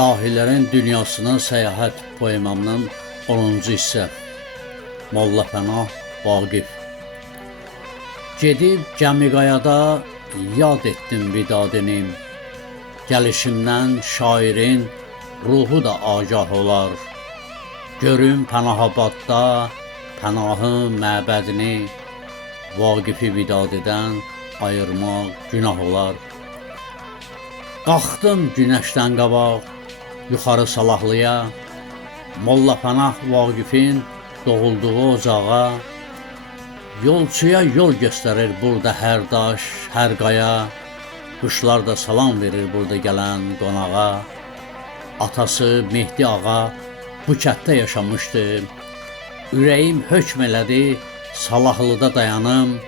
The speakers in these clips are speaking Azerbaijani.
Dahilərin dünyasına səyahət poemamın 10-cu hissə. Molla Pənah Vaqif. Gedib Gəmiqayada yad etdim vidadini. Gəlişimdən şairin ruhu da agah olar. Görüm Pənahabadda Pənahın məbədini. Vaqifi vidad edən ayırmaq günah olar. Qalxdım günəşdən qabaq yuxarı Salahlıya. Molla Pənah Vaqifin doğulduğu ocağa. Yolçuya yol göstərir burada hər daş, hər qaya. Quşlar da salam verir burada gələn qonağa. Atası Mehdi ağa bu kənddə yaşamışdı. Ürəyim hökm elədi, Salahlıda dayanım.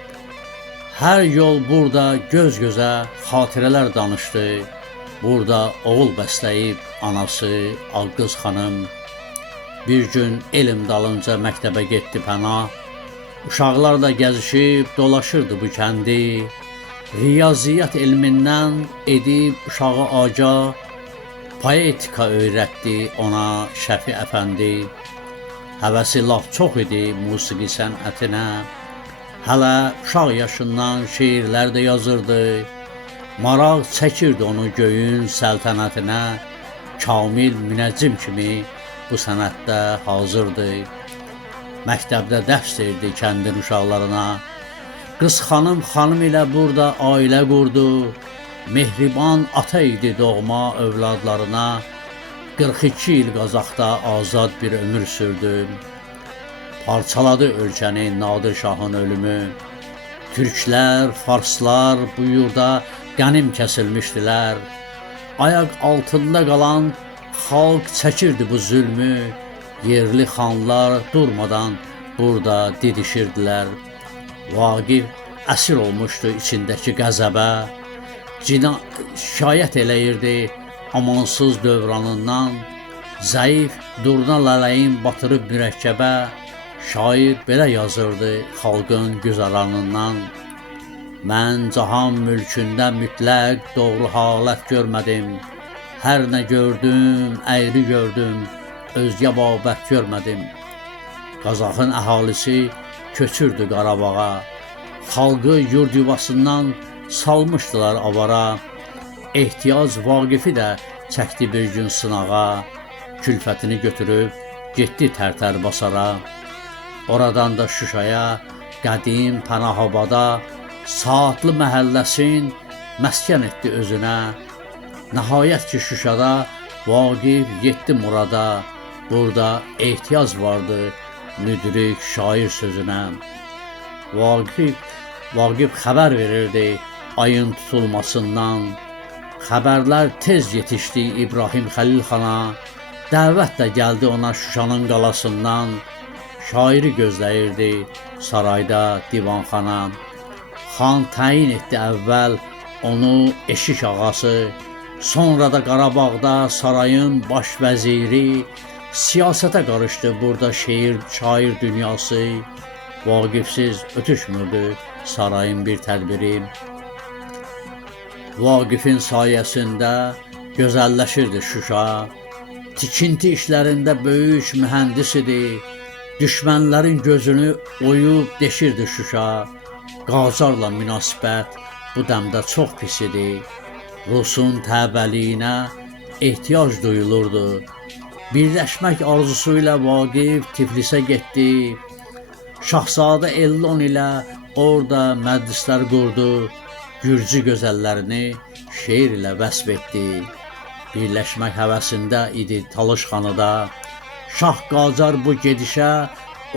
Hər yol burada göz-gözə xatirələr danışdı. Burada oğul bəsləyib anası Ağqız xanım. Bir gün elm dalınca məktəbə getdi Pənah. Uşaqlar da gəzişib dolaşırdı bu kəndi. Riyaziyyat elmindən edib uşağı agah. Poetika öyrətdi ona Şəfi əfəndi. Həvəsi laf çox idi musiqi sənətinə. Hələ uşaq yaşından şeirlər də yazırdı. Maraq çəkirdi onu göyün səltənətinə. Kamil münəccim kimi bu sənətdə hazırdı. Məktəbdə dərs verdi kəndin uşaqlarına. Qız xanım ilə burada ailə qurdu. Mehriban ata idi doğma övladlarına. 42 il Qazaxda azad bir ömür sürdü. Parçaladı ölkəni Nadir Şahın ölümü. Türklər, farslar bu yurda qənim kəsilmişdilər. Ayaq altında qalan xalq çəkirdi bu zülmü. Yerli xanlar durmadan burada didişirdilər. Vaqif əsir olmuşdu içindəki qəzəbə. Şikayət eləyirdi amansız dövranından. Zəif durna lələyin batırıb mürəkkəbə. Şair belə yazırdı xalqın güzəranından. Mən cahan mülkündə mütləq doğru halət görmədim. Hər nə gördüm, əyri gördüm, özgə babət görmədim. Qazaxın əhalisi köçürdü Qarabağa. Xalqı yurd yuvasından salmışdılar avara. Ehtiyac Vaqifi də çəkdi bir gün sınağa. Külfətini götürüb getdi Tərtər Basara. Oradan da Şuşaya, qədim Pənahabada, Saatlı məhəlləsin məskən etdi özünə. Nəhayət ki Şuşada Vaqif yetdi murada. Burada ehtiyac vardı müdrik şair sözünə. Vaqif xəbər verirdi ayın tutulmasından. Xəbərlər tez yetişdi İbrahim Xəlil xana. Dəvət də gəldi ona Şuşanın qalasından. Şairi gözləyirdi sarayda divanxana. Xan təyin etdi əvvəl onu eşik ağası. Sonra da Qarabağda sarayın baş vəziri. Siyasətə qarışdı burada şair dünyası. Vaqifsiz ötüşmürdü sarayın bir tədbiri. Vaqifin sayəsində gözəlləşirdi Şuşa. Tikinti işlərində böyük mühəndis idi. Düşmənlərin gözünü oyub deşirdi Şuşa. Qacarla münasibət bu dəmdə çox pis idi. Rusun təbəliyinə ehtiyac duyulurdu. Birləşmək arzusuyla Vaqif Tiflisə getdi. Şahzadə Ellon ilə orada məclislər qurdu. Gürcü gözəllərini şeir ilə vəsf etdi. Birləşmək həvəsində idi Talış xanı da. Şah Qacar bu gedişə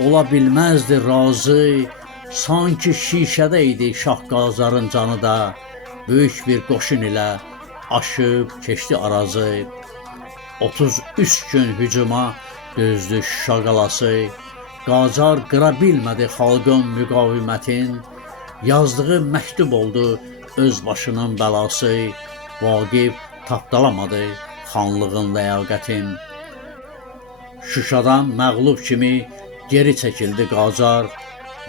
ola bilməzdi razı. Sanki şişədə idi Şah Qacarın canı da. Böyük bir qoşun ilə aşıb keçdi arazı. 33 gün hücuma dözdü Şuşa qalası. Qacar qıra bilmədi xalqın müqavimətin. Yazdığı məktub oldu öz başının bəlası. Vaqif tapdalamadı xanlığın ləyaqətin. Şuşadan məğlub kimi geri çəkildi Qacar.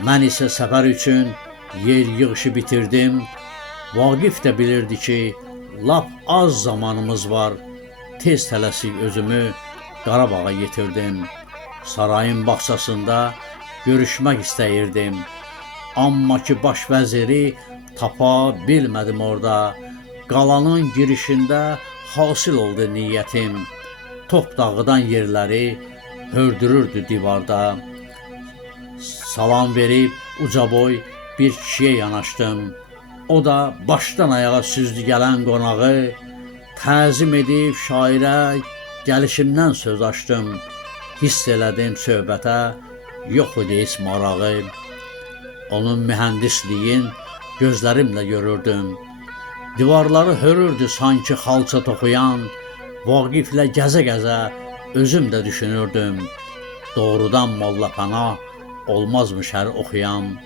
Mən isə səfər üçün yer yığışı bitirdim. Vaqif də bilirdi ki, lap az zamanımız var. tez tələsik özümü Qarabağa yetirdim. Sarayın bağçasında görüşmək istəyirdim. Amma ki baş vəziri tapa bilmədim orada. Qalanın girişində hasil oldu niyyətim. Top dağıdan yerləri hördürürdü divarda. Salam verib ucaboy bir kişiyə yanaşdım. O da başdan ayağa süzdü gələn qonağı. Təzim edib şairə gəlişimdən söz açdım. Hiss elədim söhbətə yox idi heç marağı. Onun mühəndisliyin gözlərimlə görürdüm. Divarları hörürdü sanki xalça toxuyan. Vaqiflə gəzə-gəzə özüm də düşünürdüm. Doğrudan Molla Pənah olmazmış hər oxuyan.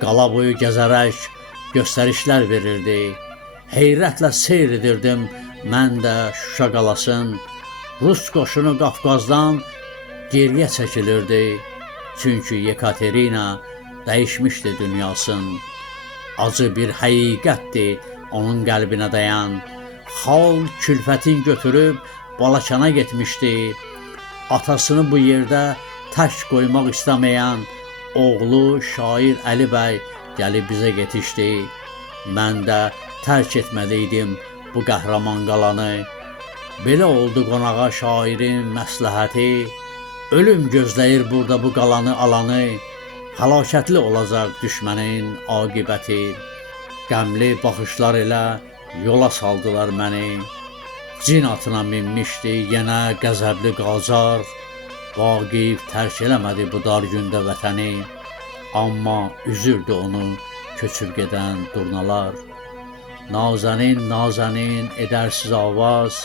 Qala boyu gəzərək göstərişlər verirdi. Heyrətlə seyr edirdim mən də Şuşa qalasın. Rus qoşunu Qafqazdan geriyə çəkilirdi. Çünki Yekaterina dəyişmişdi dünyasın. Acı bir həqiqətdir onun qəlbinə dayan. Xal külfətin götürüb Balakana getmişdi. Atasını bu yerdə tək qoymaq istəməyən oğlu şair Əli bəy gəlib bizə yetişdi. Mən də tərk etməliydim bu qəhrəman qalanı. Belə oldu qonağa şairin məsləhəti. Ölüm gözləyir burada bu qalanı alanı. Həlakətli olacaq düşmənin aqibəti. Qəmli baxışlar ilə yola saldılar məni. Cin atına minmişdi yenə qəzəbli Qacar. Vaqif tərk eləmədi bu dar gündə vətəni. Amma üzürdü onu köçüb gedən durnalar. Nazənin, nazənin edərsiz avaz.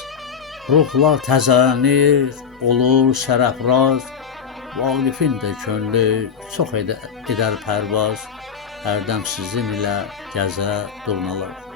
Ruhlar təzələnir, olur sərəfraz. Vaqifin də könlü çox edər pərvaz. Hərdəm sizin ilə gəzə durnalar.